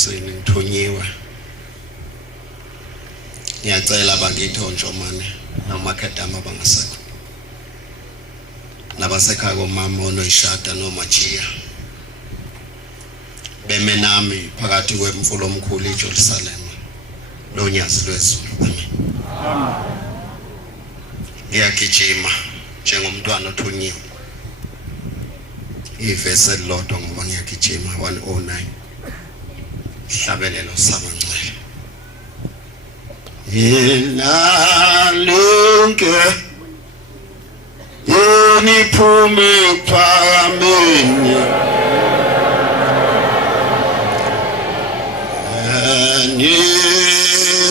enkosini ngithonyiwe ngiyacela bakithi onjomane nomakadama abangasekho nabasekhaya komama onoyishada nomajiya beme nami phakathi kwemfulo omkhulu eJerusalem lonyazi lwezulu amen ngiyagijima njengomntwana othunyiwe ivese lodwa ngoba ngiyagijima 109 hlabelelo sabangcwele yena lonke uniphume phamini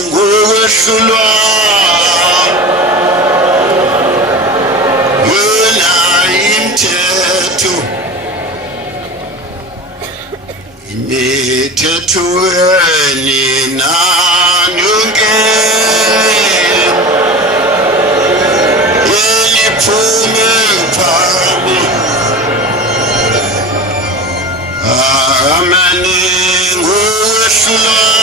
ngokwehlulwa wena imithetho nani yonke uniphume phamini amani ngokwehlulwa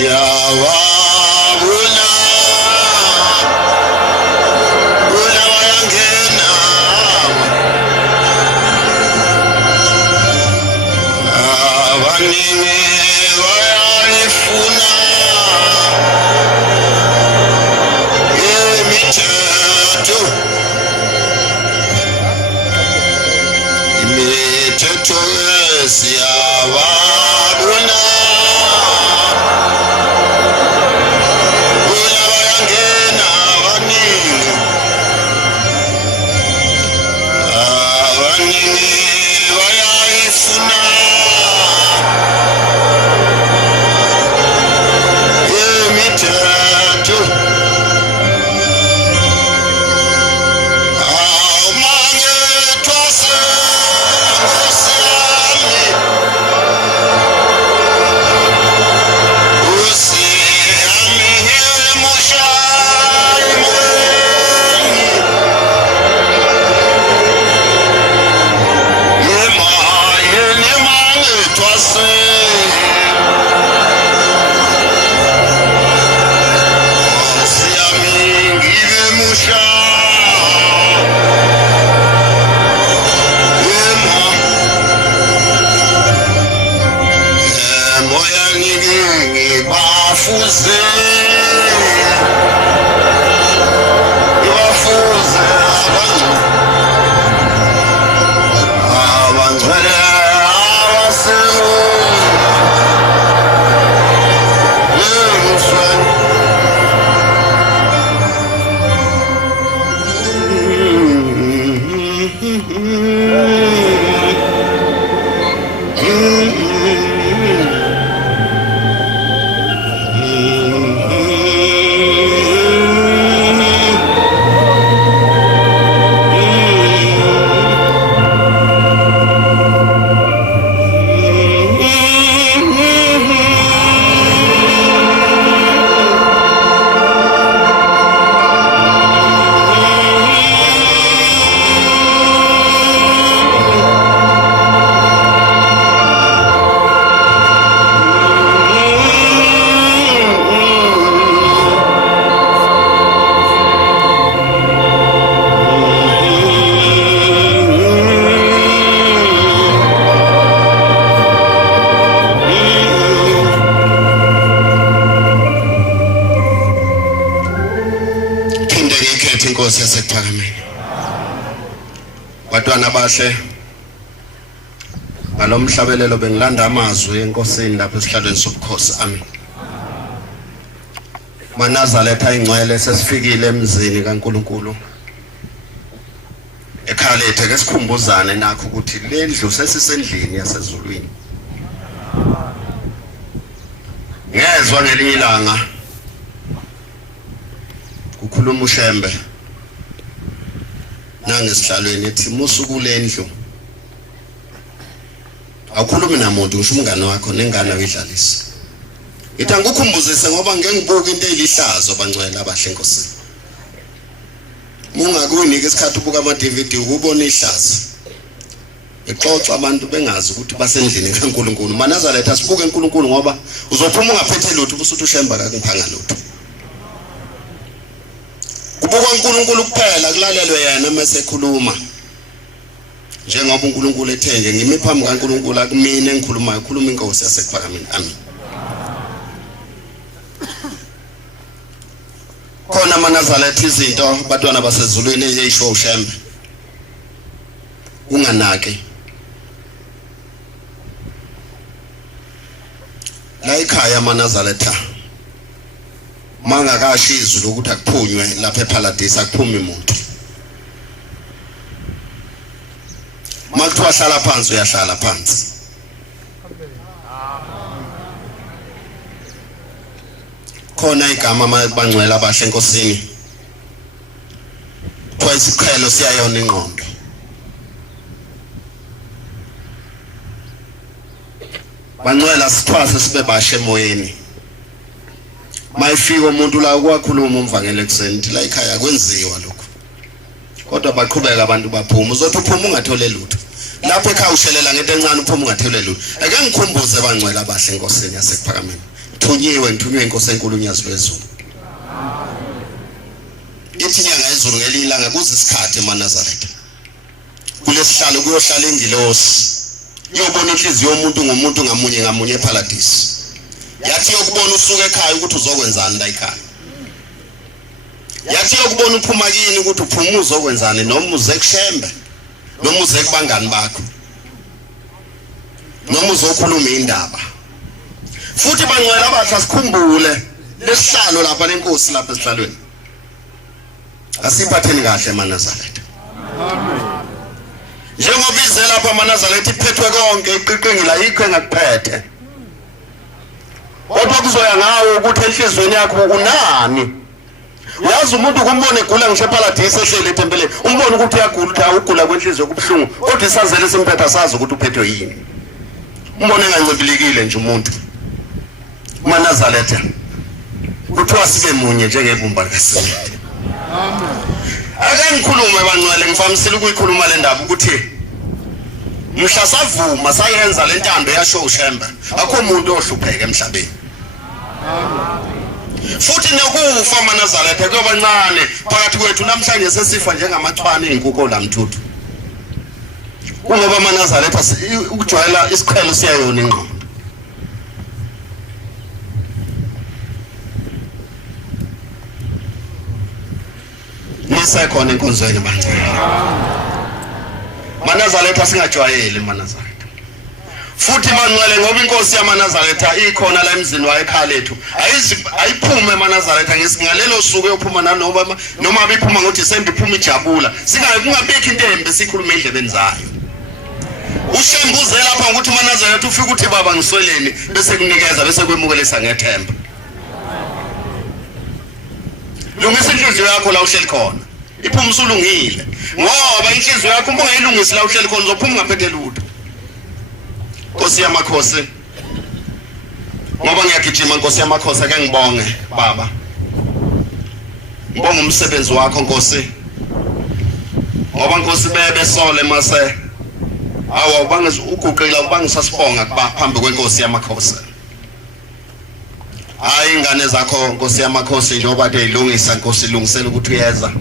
siyawabona wena bayangena abaningi bayayifuna imithetho siyawabona inkosi yasePhakameni batwana bahle ngalomhlabelelo bengilanda amazwi enkosini lapha esihlalweni sobukhosi amen Manazaretha ayingcwele sesifikile emzini kaNkuluNkulu eKhalethe ke sikhumbuzane nakho ukuthi lendlu sesisendlini yasezulwini ngezwe ngelinye ilanga kukhuluma uShembe nangesihlalweni ethi musuku lendlu awukhulumi namuntu ngisho umngane wakho nengane uyidlalisa Ngithi angikukhumbuzise ngoba ngeke ngibuke into elihlazo abangcwele abahle enkosini. Mungakunika isikhathi ubuka ama-DVD ukubona ihlazo. Exoxa abantu bengazi ukuthi basendlini kaNkulunkulu. Manazaretha sibuke uNkulunkulu ngoba uzophuma ungaphethe lutho ubusuthi ushemba kakungiphanga lutho. Kubuka uNkulunkulu kuphela kulalelwe yena mase ekhuluma. Njengoba uNkulunkulu ethe nje ngimi phambi kaNkulunkulu akumina engikhulumayo ukhuluma inkosi yasekuphakameni. Amen. Khona manazaletha izinto abantwana basezulwini eyisho ushembe. Unganaki. La ekhaya manazaletha. Mangakasho izulu ukuthi akuphunywe lapha eParadise akuphumi umuntu. Makuthiwa hlala phansi uyahlala phansi. Khona igama abangcwele abahle enkosini. Kuthiwa isiqhelo siyayona ingqondo. Bangcwele sithwase sibe bashe emoyeni. Mayifika umuntu la ukwakhuluma umvangeli ekseni la ekhaya kwenziwa lokho. Kodwa baqhubeka abantu baphuma uzothi uphuma ungathole lutho. Lapho ekhaya ushelela ngento encane uphuma ungathole lutho. Ake ngikhumbuze bangcwele abahle enkosini yasekuphakameni. Ngithunywe inkosi enkulu unyazi lwezulu. Ithi nyanga yezulu ngelilanga kuze isikhathi eManazaretha. Kulesihlalo kuyohlala ingilosi. Yobona inhliziyo yomuntu ngomuntu ngamunye eParadise. Yathi yokubona usuka ekhaya ukuthi uzokwenzani la ekhaya. Yathi yokubona uphuma kini ukuthi uphuma uzokwenzani noma uze kushembe noma uze kubangani bakho. Noma uzokhuluma indaba. Futhi bangcwele abahle sikhumbule lesihlalo lapha lenkosi lapha esihlalweni. Asiphatheni kahle eManazaretha. Amen. Njengoba ize lapha eManazaretha iphethwe konke iqiqingi la yikho engakuphethe. Kodwa kuzoya ngawe ukuthi enhlizweni yakho unani. Uyazi umuntu kumbone egula ngisho eParadise ehlele etempeleni. Umbone ukuthi uyagula ukuthi awugula kwenhliziyo kubhlungu. Kodwa isazele simphetha sazi ukuthi uphethwe yini. Umbone engancibilikile nje umuntu. Manazaretha. Kuthiwa sibe munye njengebumba likaSimenti. Amen. Ake ngikhulume bangcwele ngifamisile ukuyikhuluma le ndaba ukuthi mhla savuma sayenza le ntando yasho ushemba. Akho umuntu ohlupheka emhlabeni. Futhi nokufa Manazaretha kuyobancane phakathi kwethu namhlanje sesifa njengamachwane ezinkukhu lamthuthu. Kungoba Manazaretha ukujwayela isiqhelo siyayona ingqondo. Nisekhona enkonzweni bangcwele. Manazaretha singajwayeli Manazaretha. Futhi bangcwele ngoba inkosi yaManazaretha ikhona la emzini wa ekhaya lethu. Ayiphume eManazaretha ngesingalelo suku eyophuma noma abiphuma ngoDisemba iphuma ijabula. Kungabikho into embi sikhuluma endlebeni zayo. Ushembuze lapha ukuthi uManazaretha ufika uthi baba ngisweleni bese kunikeza bese kwemukelisa ngethemba. Lungisa inhliziyo yakho la uhleli khona. Iphuma usulungile. Ngoba inhliziyo yakho uma ungayilungisi la uhleli khona uzophuma ungaphethe lutho. Nkosi yamakhosi. Ngoba ngiyagijima Nkosi yamakhosi ake ngibonge baba. Ngibonga umsebenzi wakho Nkosi. Ngoba Nkosi besole mase awu bangize uguqila ubangisasibonga kuba phambi kwenkosi yamakhosi. Hayi ingane zakho Nkosi yamakhosi njengoba kade ilungisa Nkosi ilungisela ukuthi uyeza.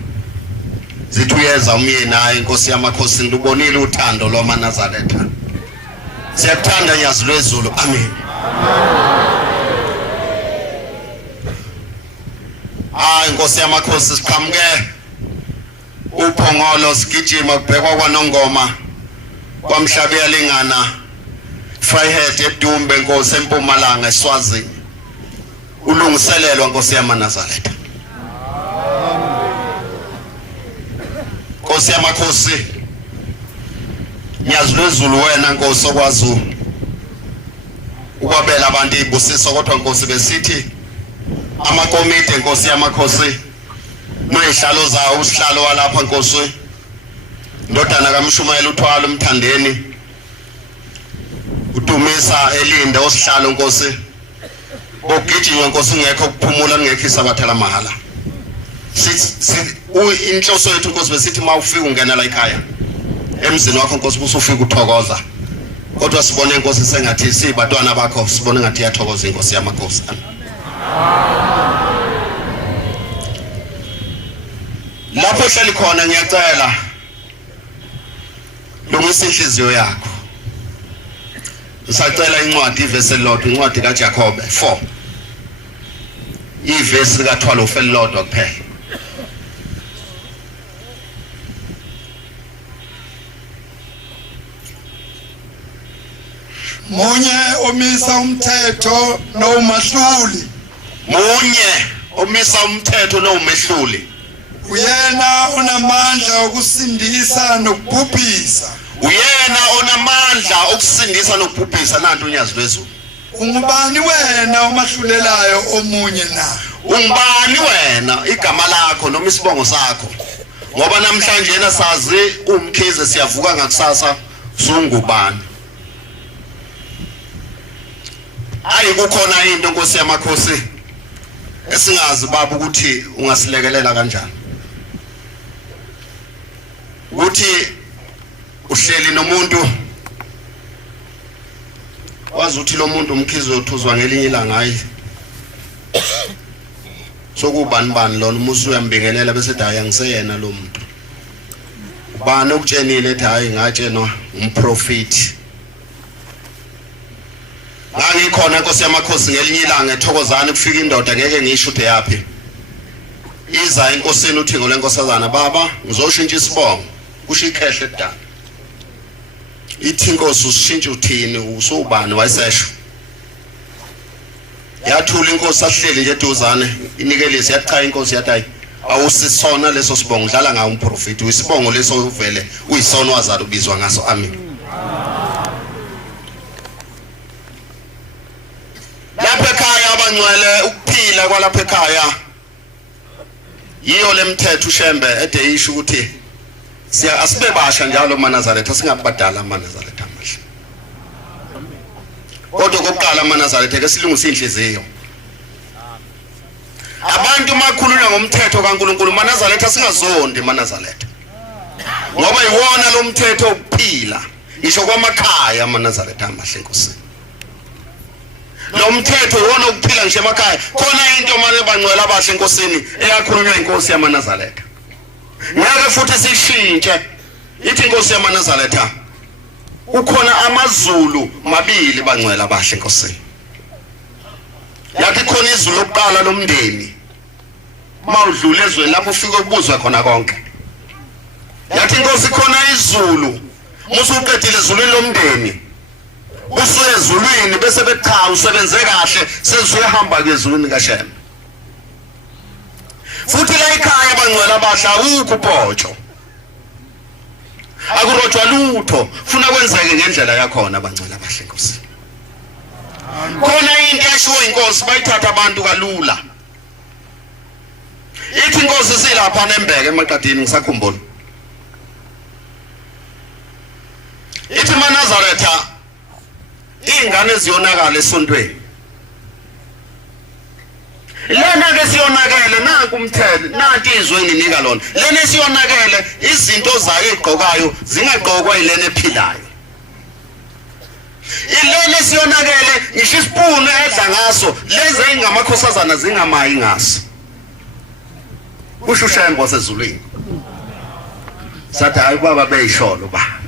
Zithi uyeza umyeni hayi Nkosi yamakhosi ngibonile uthando lwaManazaretha. Siyakuthanda nyazi lwezulu. Amen. Hayi Nkosi yamakhosi siqhamuke uphongolo sigijima kubhekwa kwaNongoma kwamhlabe yalingana Vryheid eDumbe Nkosi eMpumalanga eSwazini. Ulungiselelwa Nkosi yaManazaretha. Nkosi yamakhosi nyazi lwezulu wena Nkosi okwazi ukwabela abantu izibusiso kodwa Nkosi besithi amakomiti Nkosi yamakhosi noyihlalo zawo usihlalo walapha Nkosi ndodana kaMshumayela uthwala umthandeni uDumisa elinda osihlalo Nkosi ogijima inkosi ngekho ukuphumula ngekho isabatha lamahala inhloso yethu inkosi besithi mawufika ungena la ekhaya emzini wakho inkosi busufika uthokoza kodwa sibone inkosi sengathi sibatwana bakho sibone ngathi iyathokoza inkosi yamakhosi lapho hleli khona ngiyacela lungisa inhliziyo yakho ngisacela incwadi ivesi elilodwa incwadi kaJakobe 4 ivesi ka12 elilodwa kuphela munye omisa umthetho nomahluli munye omisa umthetho nomehluli uyena onamandla okusindisa nokubhubhisa uyena onamandla okusindisa nokubhubhisa nanti unyazi lwezulu ungubani wena omahlulelayo omunye na ungubani wena igama lakho noma isibongo sakho ngoba namhlanje yena sazi umkhize siyavuka ngakusasa sungubani ayikukhona into inkosi yamakhosi esingazi baba ukuthi ungasilekelela kanjani ukuthi uhleli nomuntu wazi ukuthi lo muntu umkhize uthuzwa ngelinye ilanga hayi sokubani bani lona umusu uyambingelela bese ethi hayi angiseyena lo muntu ubani okutshenile ethi hayi ngatshenwa umprofeti ngangikhona inkosi yamakhosi ngelinye ilanga ethokozana kufika indoda ngeke ngisho ude yapi iza enkosini uthingo lenkosazana baba ngizoshintsha isibongo kusho ikhehle edala ithi inkosi usishintsha uthini usubani wayesesho yathula inkosi ahleli nje eduzane inikelise yacha inkosi yathi hayi awusisona leso sibongo udlala ngawo umprofeti uyisibongo leso uvele uyisona wazala ubizwa ngaso amen lapha ekhaya abangcwele ukuphila kwalapha ekhaya yiyo lemthetho ushembe ede isho ukuthi asibe basha njalo maNazaretha singabadala maNazaretha amahle kodwa kokuqala maNazaretha ke silungisa inhliziyo abantu makhulula ngomthetho kaNkuluNkulu maNazaretha singazondi maNazaretha ngoba iwona lo mthetho ukuphila ngisho kwamakhaya maNazaretha amahle Nkosi lo mthetho wona ukuphila ngisho emakhaya khona into manje bangcwela abahle enkosini eyakhulunywa inkosi yamaNazaretha ngeke futhi sishintshe ithi inkosi yamaNazaretha ukhona amazulu mabili bangcwela abahle enkosini yathi khona izulu lokuqala lomndeni mawudlula ezweni lapho ufike ubuzwe khona konke yathi inkosi khona izulu musuqedile ezulwini lomndeni usuye ezulwini bese becha usebenze kahle sezuyahamba kwezulwini kaShembe futhi la ekhaya bangcwela abahla ukho ubhotsho akurojwa lutho funa kwenzeke ngendlela yakhona bangcwela abahle Nkosi khona into eshiwo inkosi bayithatha abantu kalula ithi inkosi silapha nembeke emaqadini ngisakhumbula ithi maNazaretha ingane ziyonakala esontweni lena ke siyonakele nanku umthetho nanti izweni nika lona lena siyonakele izinto zayo igqokayo zingagqokwa yilena ephilayo ilena siyonakele ngisho isipunu edla ngaso leze ingamakhosazana zingamayi ngaso kusho uShembe wasezulwini sathi hayi baba beyisholo baba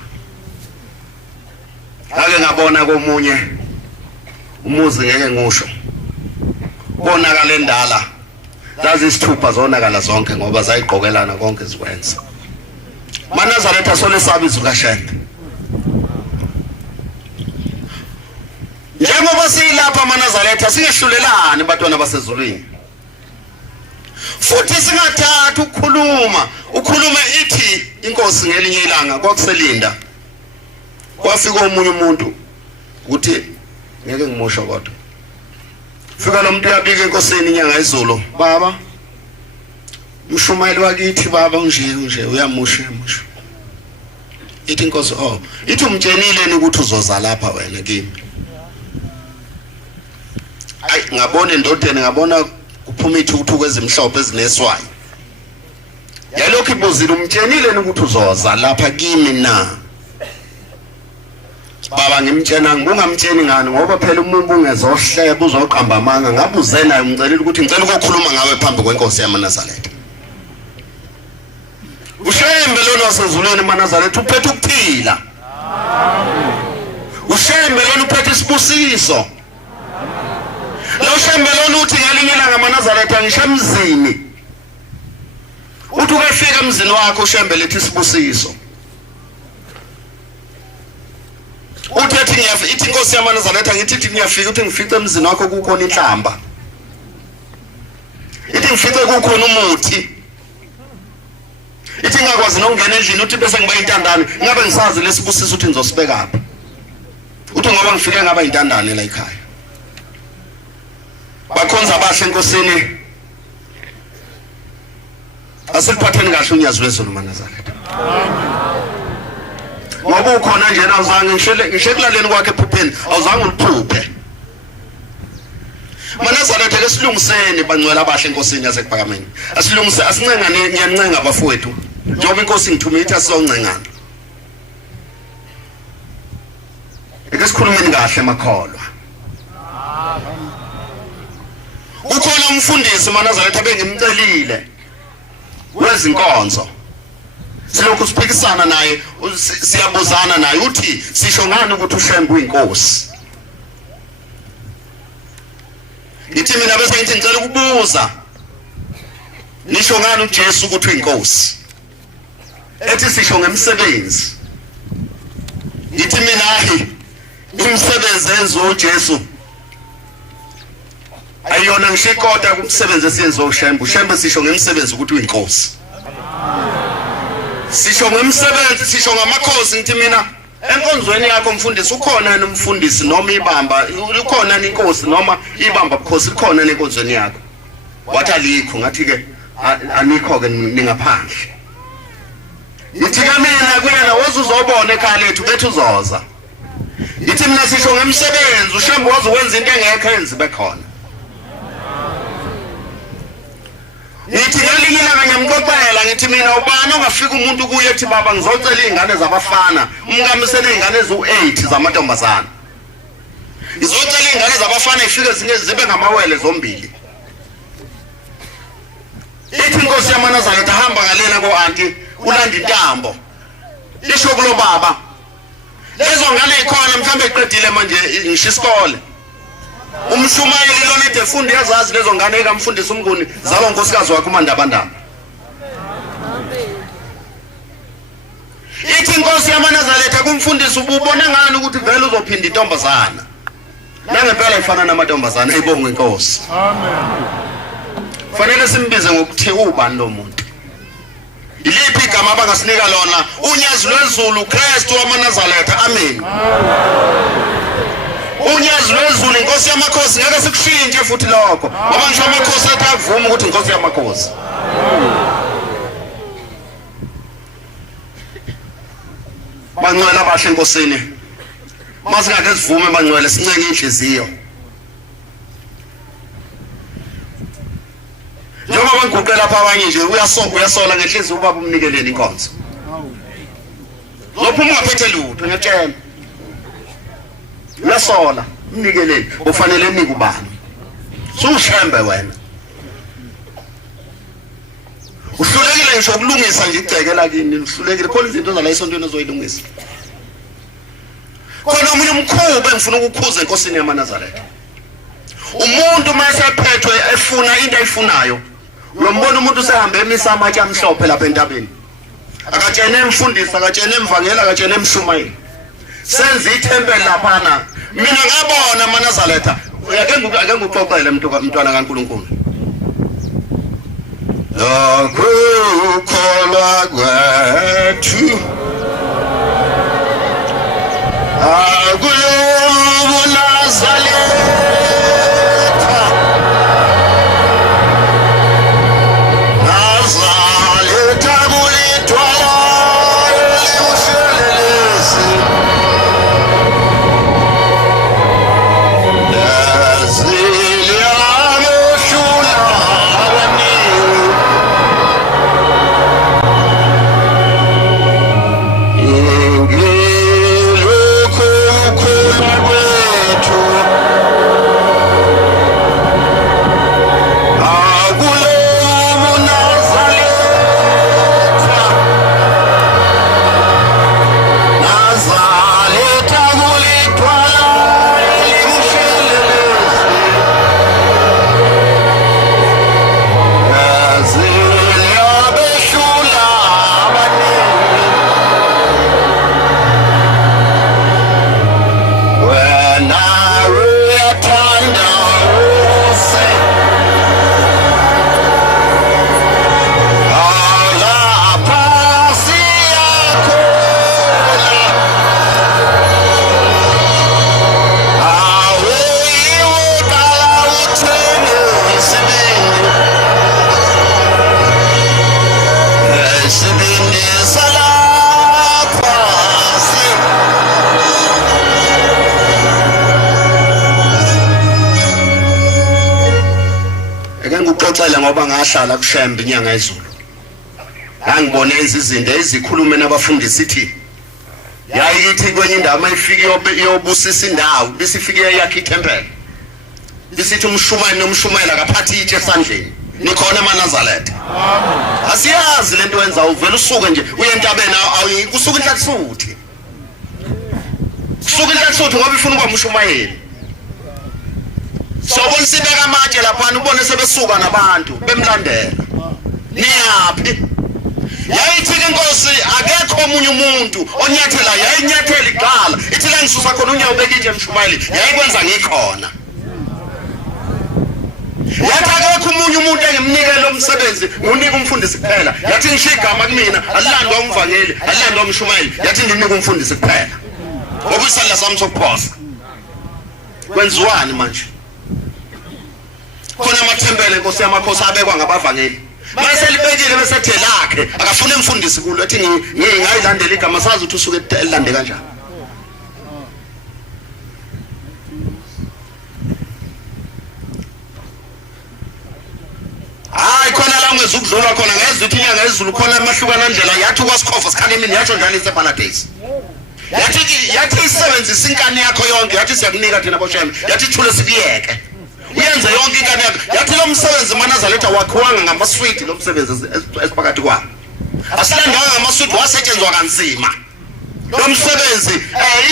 ake ngabona komunye umuzi ngeke ngusho bonakala endala zazi isithupha zonakala zonke ngoba zayiqokelana konke zikwenza maNazaretha sole sabizo kaShembe njengoba silapha maNazaretha singehlulelani batwana basezulwini futhi singathatha ukhuluma ithi inkosi ngelinye ilanga kwakuselinda kwafika omunye umuntu ukuthi ngeke ngimusho kodwa fika lo muntu yabika enkosini inyanga izolo baba mshumayeli wakithi baba unje uyamusha ithi inkosi ithi umtshenile ukuthi uzoza lapha wena kimi ayi ngabona endodeni ngabona kuphuma ithuthuko ezimhlophe ezineswayi yalokho ibuzile umtshenile ukuthi uzoza lapha kimi na baba ngimtshena ngingamtsheni ngani ngoba phela umuntu ungezohleka uzoqamba amanga ngabuze naye umcelela ukuthi ngicela ukukhuluma ngawe phambi kwenkosi yamaNazaretha ushembe lona wasezulwini eManazaretha uphethe ukuphila ushembe lona uphethe isibusiso lo shembe lona uthi ngalinye ilanga eManazaretha ngisho emzini uthi ukafika emzini wakho ushembe lethi isibusiso uthi ithi inkosi yamaNazaretha ngithi ngiyafika uthi ngifice emzini wakho kukhona inhlamba ithi ngifice kukhona umuthi ithi ngakwazi nokungena endlini uthi bese ngiba intandane ngabe ngisazi lesibusiso uthi ngizosibekaphi uthi ngoba ngifike ngaba intandane la ekhaya bakhonza abahle enkosini asiphatheni kahle unyazi wezulu eManazaretha ngoba ukhona nje awuzange ngisho ekulaleni kwakhe ephupheni awuzange uliphuphe eManazaretha ke silungiseni bangcwela abahle enkosini yasekuphakameni asilungise asincengane ngiyancenga abafowethu njengoba inkosi ngithume ithi asizoncengana eke sikhulumeni kahle emakholwa ukhona umfundisi eManazaretha abengimcelile wezinkonzo silokhu siphikisana naye siyabuzana naye uthi sisho ngani ukuthi ushembe uyinkosi ngithi mina bese ngithi ngicela ukubuza nisho ngani uJesu ukuthi uyinkosi ethi sisho ngemsebenzi ngithi mina imisebenzi enziwa uJesu ayona ngishikota kumsebenzi esiyenziwa ushembe sisho ngemsebenzi ukuthi uyinkosi sisho ngemsebenzi sisho ngamakhosi ngithi mina enkonzweni yakho mfundisi ukhona nomfundisi noma ibamba ukhona inkosi noma ibamba bukhosi ukhona enkonzweni yakho wathi alikho ngathi ke anikho ke ningaphandle ngithi mina kuyena wozuzobona ekhaya lethu bethu uzoza ngithi mina sisho ngemsebenzi ushembe wazi ukwenza into engekho enzibe khona ngithi ngalinye ilanga ngiyamqoqela ngithi mina ubani ongafika umuntu kuye ethi baba ngizocela izingane zabafana umkamisene izingane ezu8 zamantombazana ngizocela izingane zabafana ifike zibe ngamawele zombili ithi inkosi yamaNazaretha hamba ngalena ko-anti ulanda intambo isho kulo baba lezo ngane ikhona mhlambe iqedile manje ngisho isikole umshumayeli lona ide fundi yazazi lezo ngane ekamfundisa umnguni zalo nkosikazi wakhe uMandabandaba ithi inkosi yamaNazaretha kumfundisi ububona ngani ukuthi vele uzophinda intombazana nangempela ifana namantombazana ayibonge inkosi amen fanele simbize ngokuthi ubani lo muntu iliphi igama abangasinika lona unyazi lwezulu Kristu wamaNazaretha amen unyazi lwezulu inkosi yamakhosi ngeke sikushintshe futhi lokho ngoba ngisho amakhosi ethi avuma ukuthi inkosi yamakhosi bangcwele abahle enkosini masingake sivume bangcwele sincenge inhliziyo njengoba ngiguqe lapha abanye nje uyasola ngenhliziyo ubaba umnikeleni inkonzo lophuma ungaphethe lutho ngiyatshela uyasola umnikeleni ufanele nike ubani sushembe wena uhlulekile ngisho ukulungisa nje igcekela kini uhlulekile khona izinto zala esontweni ezoyilungisa khona omunye umkhuba engifuna ukukhuza enkosini yamaNazaretha umuntu mase ephethwe efuna into ayifunayo uyombona umuntu sehambe emisa amatshe amhlophe lapha entabeni akatshene emfundisi akatshene emvangela akatshene emshumayeli senza ithempeli laphana mina ngabona eManazaretha ake ngikuxoxele mntwana kaNkulunkulu ukukholwa kwethu ngahlala kuShembe inyanga ezulu ngangibone izinto ezikhulume nabafundisi ithi yayithi kwenye indawo mayifike yobusisa indawo bisifike yakhe iTemple bisithi umshumayeli nomshumayela akaphathi itshe esandleni nikhona eManazaretha asiyazi lento wenza uvela usuke nje uye entabeni kusuka inhlatsuthi ngoba ifuna ukuba umshumayeli sobona sibeka amatshe lapha ubone sebesuka nabantu bemlandela niyaphi yayithi inkosi akekho omunye umuntu onyathela yayinyathela iqala ithi la ngisusa khona unyawo beka itshe mshumayeli yayikwenza ngikhona yathi akekho omunye umuntu engimnikele umsebenzi unika umfundisi kuphela yathi ngishiya igama kumina alilandwa umvangeli alilandwa umshumayeli yathi nginika umfundisi kuphela ngoba isandla sami sokuphosa kwenziwani manje khona amathempele Nkosi yamakhosi abekwa ngabavangeli mase libekile bese ethe lakhe akafuna umfundisi kulo ethi ngingayilandela igama sazi ukuthi usuke elilande kanjani hayi khona la ngezukudlula khona ngezwe ukuthi inyanga ezulu khona emahlukana ndlela yathi kwaSikhofa sikhale imini yatsho njalo iseParadise yathi isebenzisa inkani yakho yonke yathi siyakunika thina boShembe yathi thule sikuyeke uyenze yonke inkani yakho yathi lo msebenzi eManazaretha wakhiwanga ngamaswidi lo msebenzi esiphakathi kwawo asilandanga ngamaswidi wasetshenzwa kanzima lo msebenzi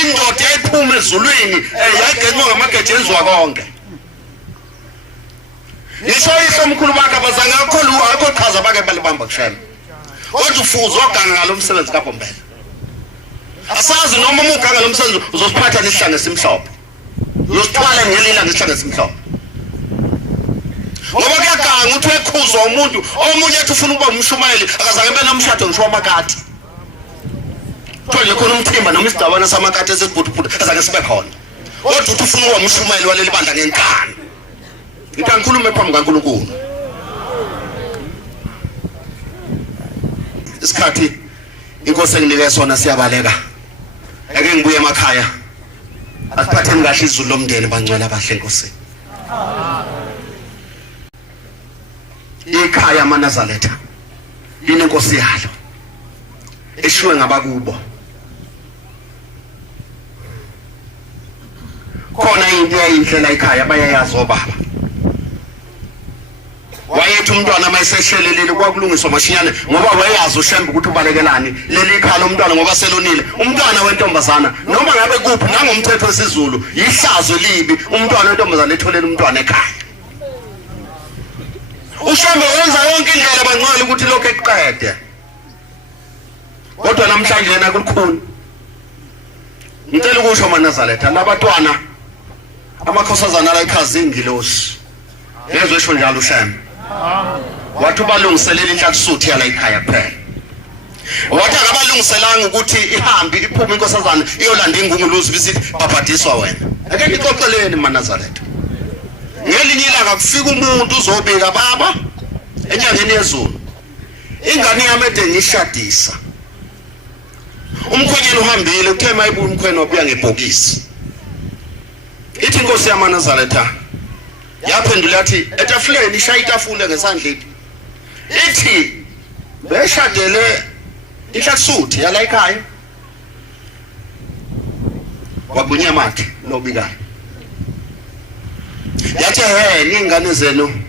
indoda yayiphuma ezulwini yayigenqwa ngamageje enzwa konke ngisho isomkhulu bakhe abazange akho chaza bake balibamba kuShembe kodwa ufuzo oganga ngalo msebenzi kaBombela asazi noma umuganga lo msebenzi uzosiphatha nesihlange simhlophe uzosithwala ngelila nesihlange simhlophe ngoba kuyaganga ukuthi wekhuzwa umuntu omunye ethi ufuna ukuba umshumayeli akazange bena umshado ngisho wamakati khona umthimba noma isidabana samakati esibhutubhutu azange sibe khona kodwa uthi ufuna ukuba umshumayeli waleli bandla ngenkani ngithi angikhulume phambi kaNkulunkulu isikhathi inkosi enginike sona siyabaleka ake ngibuye emakhaya asiphatheni kahle izulu lomndeni bangcwele abahle Nkosi ikhaya eManazaretha inenkosi yalo eshiwe ngabakubo khona into eyindlela ekhaya bayayazi obaba wayethi umntwana mayisehlelelele kwakulungiswa mashinyane ngoba wayazi uShembe ukuthi ubalekelani leli khaya lomntwana ngoba selonile umntwana wentombazana noma ngabe kuphi nangomthetho wesiZulu ihlazo libi umntwana wentombazana etholela umntwana ekhaya uShembe wenza yonke indlela bangcwele ukuthi lokho eqede kodwa namhlanje yena kulikhuni ngicela ukusho eManazaretha labatwana amakhosazana la ikhazi ingilosi yezwe esho njalo uShembe wathi balungiselela inhlatsuthi yala ekhaya kuphela wathi akabalungiselanga ukuthi ihambe iphume inkosazana iyolanda ingunguluzi bisithi babhadiswa wena ake ngixoxeleni eManazaretha ngelinye ilanga kufika umuntu uzobika baba enyangeni yezulu ingane yami ede ngishadisa umkhwenyana uhambile uthe mayibuya umkhwena wabuya ngebhokisi ithi inkosi yaManazaretha yaphendula yathi etafuleni ishaya itafule ngesandleni ithi beshadele inhlatsuthi yala ekhaya wabunya mathe lobikayo yathi ingane zenu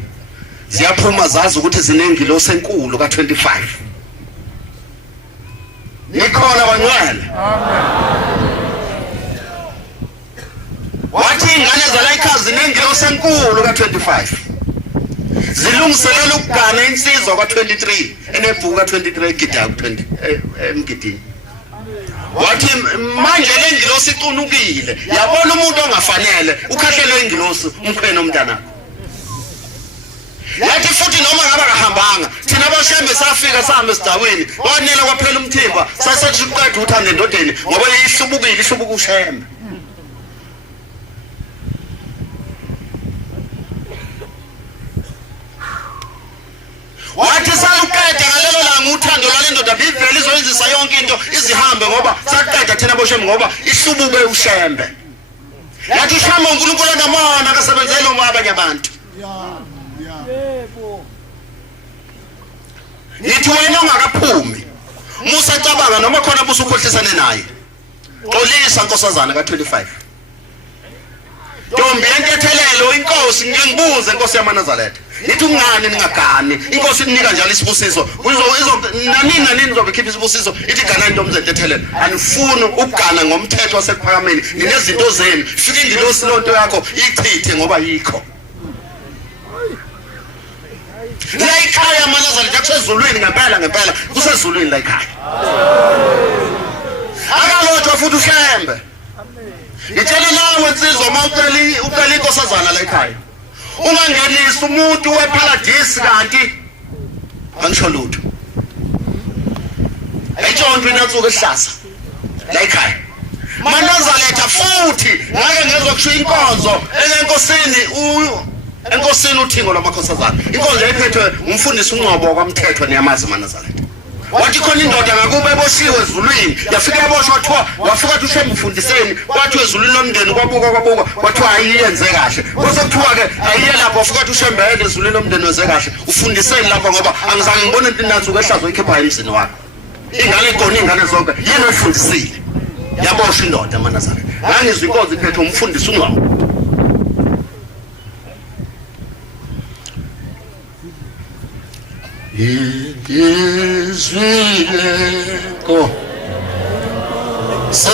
ziyaphuma zazi ukuthi zinengilosi enkulu ka25 nikhona bangcwele wathi ingane zala ikhazi zinengilosi enkulu ka25 zilungiselela ukugana insizwa ka23 enebhuku ka23 gida ku20 emgidini wathi manje le ngilosi iqunukile yabona umuntu ongafanele ukhahlelwe ingilosi umkhwena omntana yathi futhi noma ngaba kahambanga thina abaShembe safika sahamba esidaweni wanela kwaphela umthimba sasethi uqeda uthande endodeni ngoba ihlubukile uShembe wathi saluqeda ngalelo langa uthando lwalendoda bivele izoyenzisa yonke into izihambe ngoba saqeda thina boShembe ngoba ihlubuke uShembe yathi uShembe uNkulunkulu namona akasebenzele abanye abantu yebo Ngithi wena ongakaphumi musacabanga noma khona busukhohlisane naye. Xolisa nkosazana ka25. Ntombi yenkethelelo inkosi ngiyangibuza inkosi yamaNazaretha. Nithi ungani ningagani? Inkosi inika njalo isibusiso. Nani nizobe khipha isibusiso. Ithi gana intombi zentethelelo. Anifuni ukugana ngomthetho wasekuphakameni. Ninezinto zenu. Fike ingilosi lonto yakho ichithe ngoba yikho. La ekhaya amaNazaretha kusezulwini ngempela kusezulwini la ekhaya. Akalotshwa futhi uhlembe. Ngitshela nawe insizwa uma ucela inkosazana la ekhaya. Ungangenisa umuntu weparadise kanti angisho lutho. Ayitshonto inatsuka ehlasa la ekhaya. MaNazaretha futhi ngake ngezokusho inkonzo enkosini uthingo lwamakhosazana. Inkonzo yayiphethwe umfundisi uNgcobo kwaMthetho niyamazi maNazaretha. Wathi khona indoda ngakube eboshiwe ezulwini yafika yaboshwa wathiwa wafika uthi ushemufundiseni wathi ezulwini lomndeni kwabuka wathiwa ayiyenze kahle. Bese kuthiwa ke ayiye lapho wafika uthi ushembele ezulwini lomndeni wenze kahle ufundiseni lapho ngoba angizange ngibone into inatsuka ehlazo ikhipha emzini wakho. Ingane ikona ingane zonke yena ufundisile. Yaboshwa indoda maNazaretha. Ngangizwe inkonzo iphethe umfundisi uNgcobo. Izwile ko se